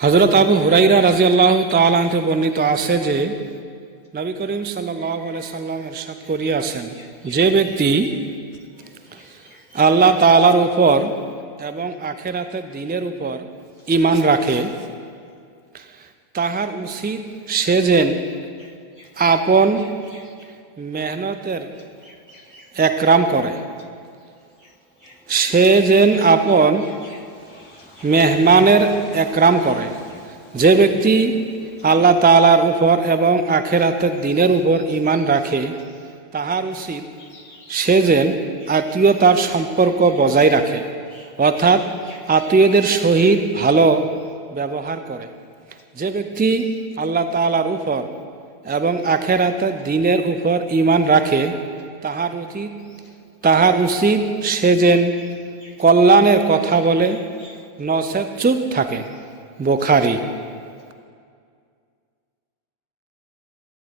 হযরত আবু হুরাইরা রাদিয়াল্লাহু তাআলা আনহু বর্ণিত আছে যে নবী করিম সাল্লাল্লাহু আলাইহি সাল্লাম ইরশাদ করিয়াছেন, যে ব্যক্তি আল্লাহ তাআলার উপর এবং আখিরাতের দিনের উপর ঈমান রাখে, তাহার উচিত সে যেন আপন মেহনতের একরাম করে, সে যেন আপন মেহমানের একরাম করে। যে ব্যক্তি আল্লাহ তাআলার উপর এবং আখিরাতের দিনের উপর ঈমান রাখে, তাহার উচিত সে যেন আত্মীয়তার সম্পর্ক বজায় রাখে, অর্থাৎ আত্মীয়দের সহিত ভালো ব্যবহার করে। যে ব্যক্তি আল্লাহ তাআলার উপর এবং আখিরাতের দিনের উপর ঈমান রাখে, তাহার উচিত সে যেন কল্যাণের কথা বলে, নচেৎ চুপ থাকে। বুখারী।